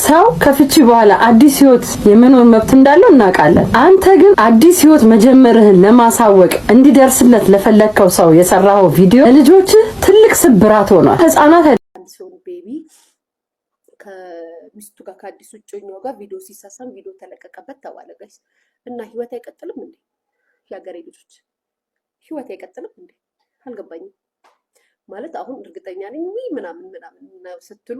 ሰው ከፍቺ በኋላ አዲስ ህይወት የመኖር መብት እንዳለው እናውቃለን። አንተ ግን አዲስ ህይወት መጀመርህን ለማሳወቅ እንዲደርስለት ለፈለከው ሰው የሰራው ቪዲዮ ለልጆች ትልቅ ስብራት ሆኗል። ህፃናት አንሶን ቤቢ ከሚስቱ ጋር ከአዲስ እጮኛው ጋር ቪዲዮ ሲሳሳም ቪዲዮ ተለቀቀበት ተባለ ጋይስ። እና ህይወት አይቀጥልም እንዴ? ያገሬ ልጆች ህይወት አይቀጥልም እንዴ? አልገባኝም። ማለት አሁን እርግጠኛ ነኝ ምናምን ስትሉ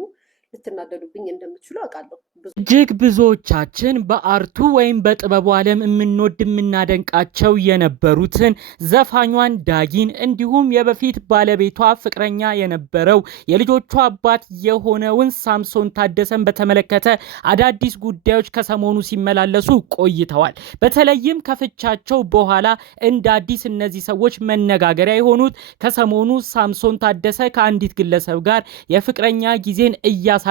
ልትናደዱብኝ እንደምትችሉ አውቃለሁ። እጅግ ብዙዎቻችን በአርቱ ወይም በጥበቡ ዓለም የምንወድ የምናደንቃቸው የነበሩትን ዘፋኟን ዳጊን እንዲሁም የበፊት ባለቤቷ ፍቅረኛ የነበረው የልጆቿ አባት የሆነውን ሳምሶን ታደሰን በተመለከተ አዳዲስ ጉዳዮች ከሰሞኑ ሲመላለሱ ቆይተዋል። በተለይም ከፍቻቸው በኋላ እንደ አዲስ እነዚህ ሰዎች መነጋገሪያ የሆኑት ከሰሞኑ ሳምሶን ታደሰ ከአንዲት ግለሰብ ጋር የፍቅረኛ ጊዜን እያሳለፈ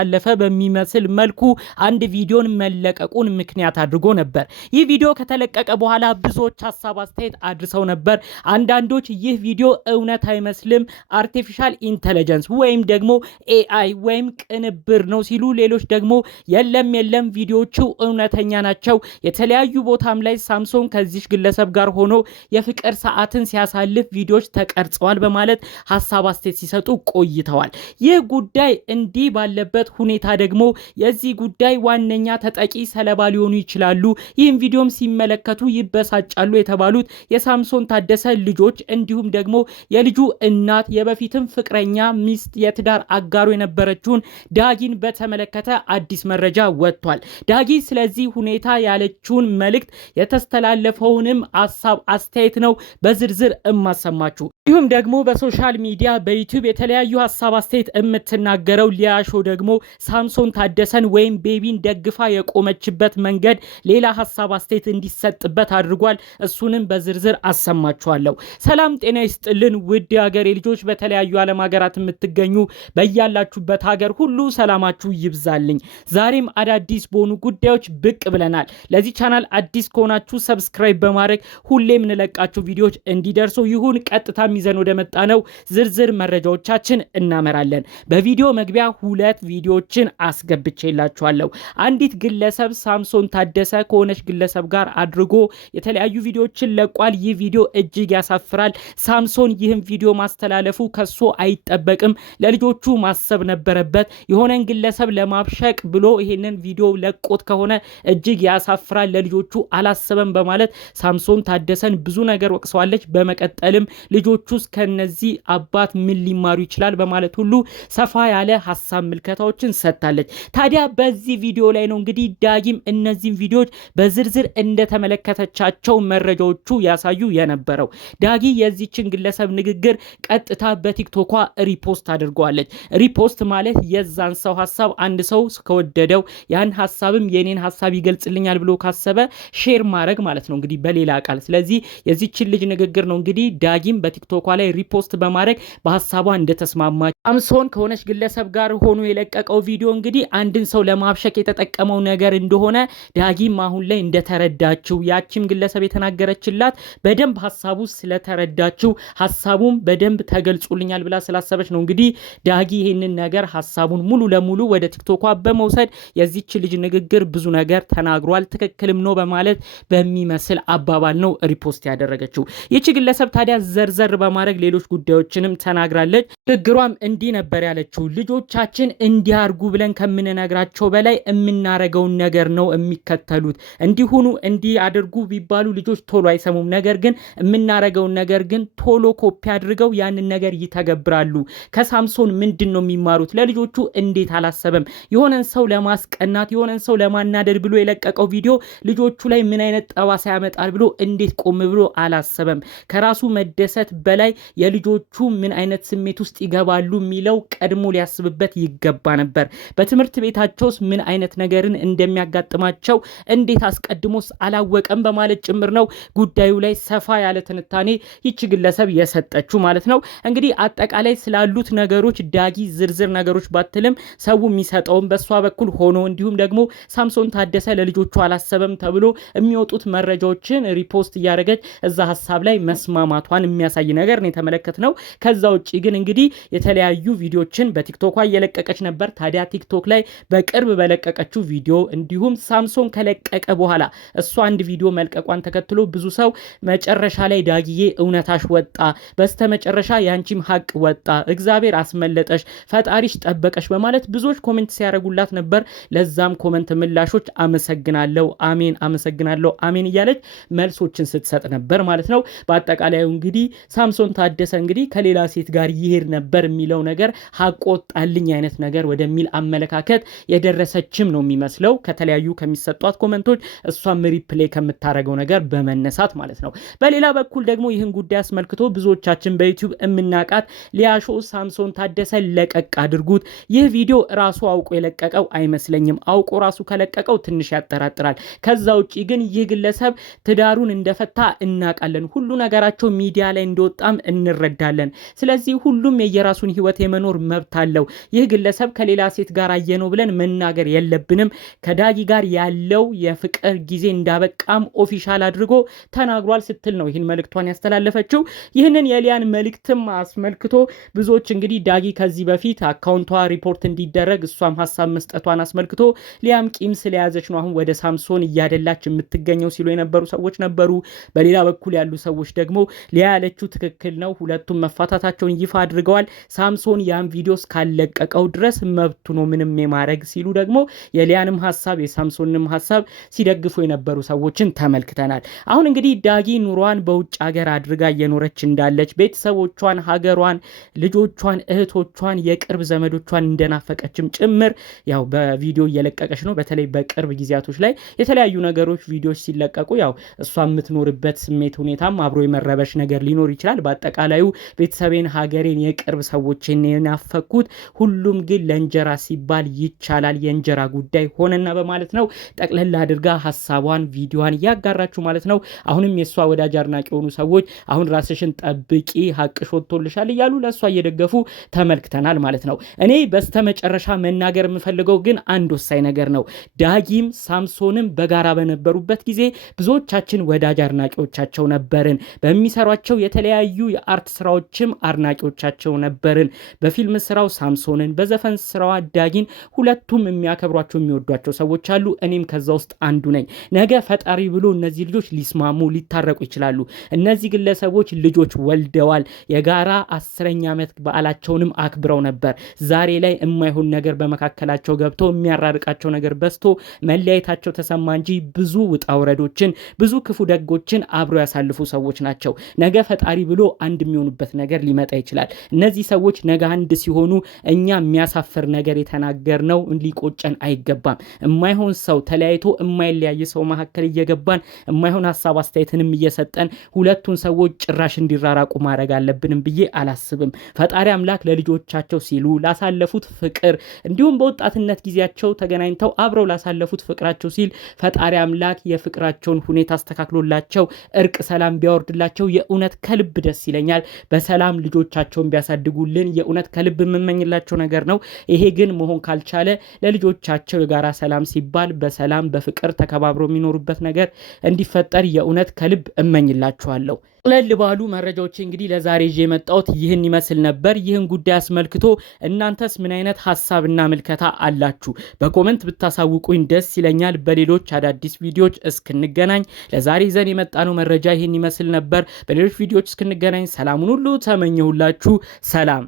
በሚመስል መልኩ አንድ ቪዲዮን መለቀቁን ምክንያት አድርጎ ነበር። ይህ ቪዲዮ ከተለቀቀ በኋላ ብዙዎች ሐሳብ አስተያየት አድርሰው ነበር። አንዳንዶች ይህ ቪዲዮ እውነት አይመስልም፣ አርቲፊሻል ኢንተለጀንስ ወይም ደግሞ ኤአይ ወይም ቅንብር ነው ሲሉ፣ ሌሎች ደግሞ የለም ቪዲዮቹ እውነተኛ ናቸው፣ የተለያዩ ቦታም ላይ ሳምሶን ከዚህ ግለሰብ ጋር ሆኖ የፍቅር ሰዓትን ሲያሳልፍ ቪዲዮዎች ተቀርጸዋል በማለት ሐሳብ አስተያየት ሲሰጡ ቆይተዋል። ይህ ጉዳይ እንዲህ ባለበት ሁኔታ ደግሞ የዚህ ጉዳይ ዋነኛ ተጠቂ ሰለባ ሊሆኑ ይችላሉ፣ ይህን ቪዲዮም ሲመለከቱ ይበሳጫሉ የተባሉት የሳምሶን ታደሰ ልጆች እንዲሁም ደግሞ የልጁ እናት የበፊትም ፍቅረኛ ሚስት የትዳር አጋሩ የነበረችውን ዳጊን በተመለከተ አዲስ መረጃ ወጥቷል። ዳጊ ስለዚህ ሁኔታ ያለችውን መልእክት የተስተላለፈውንም ሐሳብ አስተያየት ነው በዝርዝር እማሰማችሁ። እንዲሁም ደግሞ በሶሻል ሚዲያ በዩቲዩብ የተለያዩ ሐሳብ አስተያየት የምትናገረው ሊያሾ ደግሞ ሳምሶን ታደሰን ወይም ቤቢን ደግፋ የቆመችበት መንገድ ሌላ ሐሳብ አስተያየት እንዲሰጥበት አድርጓል። እሱንም በዝርዝር አሰማችኋለሁ። ሰላም ጤና ይስጥልን ውድ የሀገሬ ልጆች፣ በተለያዩ ዓለም ሀገራት የምትገኙ በያላችሁበት ሀገር ሁሉ ሰላማችሁ ይብዛልኝ። ዛሬም አዳዲስ በሆኑ ጉዳዮች ብቅ ብለናል። ለዚህ ቻናል አዲስ ከሆናችሁ ሰብስክራይብ በማድረግ ሁሌ የምንለቃቸው ቪዲዮዎች እንዲደርሱ ይሁን። ቀጥታ ይዘን ወደ መጣ ነው ዝርዝር መረጃዎቻችን እናመራለን። በቪዲዮ መግቢያ ሁለት ቪዲዮዎችን አስገብቼላችኋለሁ። አንዲት ግለሰብ ሳምሶን ታደሰ ከሆነች ግለሰብ ጋር አድርጎ የተለያዩ ቪዲዮዎችን ለቋል። ይህ ቪዲዮ እጅግ ያሳፍራል። ሳምሶን ይህን ቪዲዮ ማስተላለፉ ከሱ አይጠበቅም። ለልጆቹ ማሰብ ነበረበት። የሆነን ግለሰብ ለማብሸቅ ብሎ ይሄንን ቪዲዮ ለቆት ከሆነ እጅግ ያሳፍራል። ለልጆቹ አላሰበም በማለት ሳምሶን ታደሰን ብዙ ነገር ወቅሰዋለች። በመቀጠልም ልጆቹስ ከነዚህ አባት ምን ሊማሩ ይችላል በማለት ሁሉ ሰፋ ያለ ሐሳብ ምልከታዎችን ሰጥታለች። ታዲያ በዚህ ቪዲዮ ላይ ነው እንግዲህ ዳጊም እነዚህን ቪዲዮዎች በዝርዝር እንደተመለከተቻቸው መረጃዎቹ ያሳዩ የነበረው። ዳጊ የዚችን ግለሰብ ንግግር ቀጥታ በቲክቶኳ ሪፖስት አድርገዋለች። ሪፖስት ማለት የዛን ሰው ሐሳብ አንድ ሰው ከወደደው ያን ሐሳብም የኔን ሐሳብ ይገልጽልኛል ብሎ ካሰበ ሼር ማድረግ ማለት ነው እንግዲህ በሌላ ቃል። ስለዚህ የዚችን ልጅ ንግግር ነው እንግዲህ ዳጊም በቲክቶኳ ላይ ሪፖስት በማድረግ በሐሳቧ እንደተስማማች ሳምሶን ከሆነች ግለሰብ ጋር ሆኖ የለቀቀው ቪዲዮ እንግዲህ አንድን ሰው ለማብሸቅ የተጠቀመው ነገር እንደሆነ ዳጊም አሁን ላይ እንደተረዳችው ያቺም ግለሰብ የተናገረችላት በደንብ ሐሳቡ ስለተረዳችው ሐሳቡም በደንብ ተገልጾልኛል ብላ ስላሰበች ነው እንግዲህ ዳጊ ይሄንን ነገር ሐሳቡን ሙሉ ለሙሉ ወደ ቲክቶኳ በመውሰድ የዚች ልጅ ንግግር ብዙ ነገር ተናግሯል፣ ትክክልም ነው በማለት በሚመስል አባባል ነው ሪፖስት ያደረገችው። ይቺ ግለሰብ ታዲያ ዘርዘር በማድረግ ሌሎች ጉዳዮችንም ተናግራለች። ንግግሯም እንዲህ ነበር ያለችው። ልጆቻችን እንዲያርጉ ብለን ከምንነግራቸው በላይ የምናረገውን ነገር ነው የሚከተሉት። እንዲሁኑ እንዲያደርጉ ቢባሉ ልጆች ቶሎ አይሰሙም። ነገር ግን የምናረገውን ነገር ግን ቶሎ ኮፒ አድርገው ያንን ነገር ይተገብራሉ። ከሳምሶን ምንድን ነው የሚማሩት? ለልጆቹ እንዴት አላሰበም? የሆነን ሰው ለማስቀናት የሆነን ሰው ለማናደድ ብሎ የለቀቀው ቪዲዮ ልጆቹ ላይ ምን አይነት ጠባሳ ያመጣል ብሎ እንዴት ቆም ብሎ አላሰበም? ከራሱ መደሰት በላይ የልጆቹ ምን አይነት ስሜት ውስጥ ይገባሉ የሚለው ቀድሞ ሊያስብበት ይገባ ነበር። በትምህርት ቤታቸውስ ምን አይነት ነገርን እንደሚያጋጥማቸው እንዴት አስቀድሞስ አላወቀም በማለት ጭምር ነው ጉዳዩ ላይ ሰፋ ያለ ትንታኔ ይቺ ግለሰብ የሰጠችው ማለት ነው። እንግዲህ አጠቃላይ ስላሉት ነገሮች ዳጊ ዝርዝር ነገሮች ባትልም ሰው የሚሰጠውን በሷ በኩል ሆኖ እንዲሁም ደግሞ ሳምሶን ታደሰ ለልጆቹ አላሰበም ተብሎ የሚወጡት መረጃዎችን ሪፖስት እያደረገች እዛ ሐሳብ ላይ መስማማቷን የሚያሳይ ነገር ነው የተመለከትነው። ከዛ ውጪ ግን እንግዲህ የተለያዩ ቪዲዮችን በቲክቶኳ እየለቀቀች ነበር። ታዲያ ቲክቶክ ላይ በቅርብ በለቀቀችው ቪዲዮ እንዲሁም ሳምሶን ከለቀቀ በኋላ እሷ አንድ ቪዲዮ መልቀቋን ተከትሎ ብዙ ሰው መጨረሻ ላይ ዳጊዬ እውነታሽ ወጣ፣ በስተመጨረሻ ያንቺም ሀቅ ወጣ፣ እግዚአብሔር አስመለጠሽ፣ ፈጣሪሽ ጠበቀሽ በማለት ብዙዎች ኮሜንት ሲያደርጉላት ነበር። ለዛም ኮሜንት ምላሾች አመሰግናለሁ፣ አሜን፣ አመሰግናለሁ፣ አሜን እያለች መልሶችን ስትሰጥ ነበር ማለት ነው። በአጠቃላዩ እንግዲህ ሳምሶን ታደሰ እንግዲህ ከሌላ ሴት ጋር ይሄድ ነበር የሚለው ነገር ሀቅ ወጣልኝ አይነት ነገር ወደሚል አመለካከት የደረሰችም ነው የሚመስለው ከተለያዩ ከሚሰጧት ኮሜንቶች እሷም ሪፕሌይ ከምታረገው ነገር በመነሳት ማለት ነው። በሌላ በኩል ደግሞ ይህን ጉዳይ አስመልክቶ ብዙዎቻችን በዩቲዩብ የምናቃት ሊያሾ ሳምሶን ታደሰ ለቀቅ አድርጉት፣ ይህ ቪዲዮ ራሱ አውቆ የለቀቀው አይመስለኝም፣ አውቆ ራሱ ከለቀቀው ትንሽ ያጠራጥራል። ከዛ ውጪ ግን ይህ ግለሰብ ትዳሩን እንደፈታ እናቃለን፣ ሁሉ ነገራቸው ሚዲያ ላይ እንደወጣም እንረዳለን። ስለዚህ ሁሉም የየራሱን ህይወት የመኖር መብት አለው። ይህ ግለሰብ ከሌላ ሴት ጋር አየነው ብለን መናገር የለብንም። ከዳጊ ጋር ያለው የፍቅር ጊዜ እንዳበቃም ኦፊሻል አድርጎ ተናግሯል ስትል ነው ይህን መልእክቷን ያስተላለፈችው። ይህንን የሊያን መልእክትም አስመልክቶ ብዙዎች እንግዲህ ዳጊ ከዚህ በፊት አካውንቷ ሪፖርት እንዲደረግ እሷም ሀሳብ መስጠቷን አስመልክቶ ሊያም ቂም ስለያዘች ነው አሁን ወደ ሳምሶን እያደላች የምትገኘው ሲሉ የነበሩ ሰዎች ነበሩ። በሌላ በኩል ያሉ ሰዎች ደግሞ ሊያ ያለችው ትክክል ነው፣ ሁለቱም መፋታታቸውን ይፋ አድርገዋል፣ ሳምሶን ያን ቪዲዮ እስካለቀቀው ድረስ መብቱ ነው ምንም የማድረግ ሲሉ ደግሞ የሊያንም ሀሳብ የሳምሶንም ሀሳብ ሲደግፉ የነበሩ ሰዎችን ተመልክተናል። አሁን እንግዲህ ዳጊ ኑሯን በውጭ ሀገር አድርጋ እየኖረች እንዳለች ቤተሰቦቿን፣ ሀገሯን፣ ልጆቿን፣ እህቶቿን፣ የቅርብ ዘመዶቿን እንደናፈቀችም ጭምር ያው በቪዲዮ እየለቀቀች ነው። በተለይ በቅርብ ጊዜያቶች ላይ የተለያዩ ነገሮች ቪዲዮዎች ሲለቀቁ ያው እሷ የምትኖርበት ስሜት ሁኔታም አብሮ የመረበሽ ነገር ሊኖር ይችላል። በአጠቃላዩ ቤተሰቤን፣ ሀገሬን፣ የቅርብ ሰዎችን የናፈኩት ሁሉም ግን ለእንጀራ ሲባል ይቻላል፣ የእንጀራ ጉዳይ ሆነና በማለት ነው ጠቅለል አድርጋ ሀሳቧን ቪዲዮዋን እያጋራችሁ ማለት ነው። አሁንም የእሷ ወዳጅ አድናቂ የሆኑ ሰዎች አሁን ራስሽን ጠብቂ ሀቅሽ ወጥቶልሻል እያሉ ለእሷ እየደገፉ ተመልክተናል ማለት ነው። እኔ በስተመጨረሻ መናገር የምፈልገው ግን አንድ ወሳኝ ነገር ነው። ዳጊም ሳምሶንም በጋራ በነበሩበት ጊዜ ብዙዎቻችን ወዳጅ አድናቂዎቻቸው ነበርን። በሚሰሯቸው የተለያዩ የአርት ስራዎችም አድናቂዎቻቸው ነበርን። በፊልም ስራው ሳምሶንን፣ በዘፈን ስራዋ ዳጊን ሁለቱም የሚያከብሯቸው የሚወዷቸው ሰዎች አሉ። እኔም ከዛ ውስጥ አንዱ ነኝ። ነገ ፈጣሪ ብሎ እነዚህ ልጆች ሊስማሙ ሊታረቁ ይችላሉ። እነዚህ ግለሰቦች ልጆች ወልደዋል። የጋራ 10ኛ ዓመት በዓላቸውንም አክብረው ነበር። ዛሬ ላይ የማይሆን ነገር በመካከላቸው ገብቶ የሚያራርቃቸው ነገር በዝቶ መለያየታቸው ተሰማ እንጂ ብዙ ውጣ ውረዶችን ብዙ ክፉ ደጎችን አብረው ያሳልፉ ሰዎች ናቸው። ነገ ፈጣሪ ብሎ አንድ የሚሆኑበት ነገር ሊመጣ ይችላል። እነዚህ ሰዎች ነገ አንድ ሲሆኑ እኛ የሚያሳፍር ነገር የተናገርነው ሊቆጨን አይገባም። የማይሆን ሰው ተለያይቶ የማይለያይ ሰው መካከል እየገባን የማይሆን ሀሳብ አስተያየትንም እየሰጠን ሁለቱን ሰዎች ጭራሽ እንዲራራቁ ማድረግ አለብንም ብዬ አላስብም። ፈጣሪ አምላክ ለልጆቻቸው ሲሉ ላሳለፉት ፍቅር እንዲሁም በወጣትነት ጊዜያቸው ተገናኝተው አብረው ላሳለፉት ፍቅራቸው ሲል ፈጣሪ አምላክ የፍቅራቸውን ሁኔታ አስተካክሎላቸው እርቅ ሰላም ቢያወርድላቸው የእውነት ከልብ ደስ ይለኛል። በሰላም ልጆቻቸውን ቢያሳድጉልን የእውነት ከልብ የምመኝላቸው ነገር ነው። ይሄ ግን መሆን ካልቻለ ለልጆቻቸው የጋራ ሰላም ሲባል በሰላም በፍቅር ተከባብሮ የሚኖሩበት ነገር እንዲፈጠር የእውነት ከልብ እመኝላችኋለሁ። ቅለል ባሉ መረጃዎች እንግዲህ ለዛሬ ይዤ የመጣሁት ይህን ይመስል ነበር። ይህን ጉዳይ አስመልክቶ እናንተስ ምን አይነት ሀሳብና ምልከታ አላችሁ? በኮመንት ብታሳውቁኝ ደስ ይለኛል። በሌሎች አዳዲስ ቪዲዮዎች እስክንገናኝ ለዛሬ ይዘን የመጣነው መረጃ ይህን ይመስል ነበር። በሌሎች ቪዲዮዎች እስክንገናኝ ሰላሙን ሁሉ ተመኘሁላችሁ። ሰላም